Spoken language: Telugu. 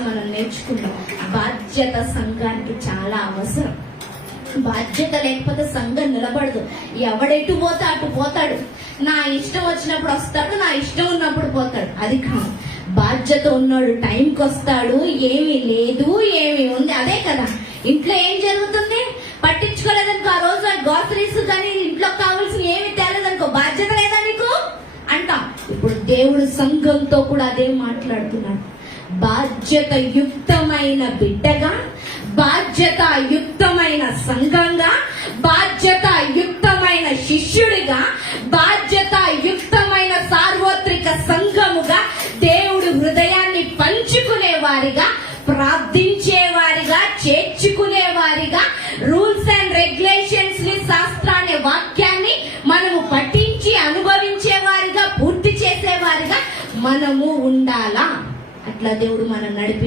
మనం నేర్చుకున్నాం. బాధ్యత సంఘానికి చాలా అవసరం. బాధ్యత లేకపోతే సంఘం నిలబడదు. ఎవడెటు పోతే అటు పోతాడు. నా ఇష్టం వచ్చినప్పుడు వస్తాడు, నా ఇష్టం ఉన్నప్పుడు పోతాడు. అది కాదు. బాధ్యత ఉన్నాడు టైంకి వస్తాడు. ఏమీ లేదు, ఏమీ ఉంది, అదే కదా. ఇంట్లో ఏం జరుగుతుంది పట్టించుకోలేదనుకో, ఆ రోజు గ్రోసరీస్ కానీ ఇంట్లో కావాల్సిన ఏమి తేలేదనుకో, బాధ్యత లేదా నీకు అంటాం. ఇప్పుడు దేవుడు సంఘంతో కూడా అదే మాట్లాడుతున్నాడు. బాధ్యత యుక్తమైన బిడ్డగా, బాధ్యత యుక్తమైన సంఘంగా, బాధ్యత యుక్తమైన శిష్యుడిగా, బాధ్యత యుక్తమైన సార్వత్రిక సంఘముగా, దేవుడు హృదయాన్ని పంచుకునేవారిగా, ప్రార్థించేవారిగా, చేర్చుకునేవారిగా, రూల్స్ అండ్ రెగ్యులేషన్స్ ని, శాస్త్రాన్ని, వాక్యాన్ని మనము పఠించి అనుభవించేవారిగా, పూర్తి చేసేవారిగా మనము ఉండాలా. అట్లా దేవుడు మనం నడిపి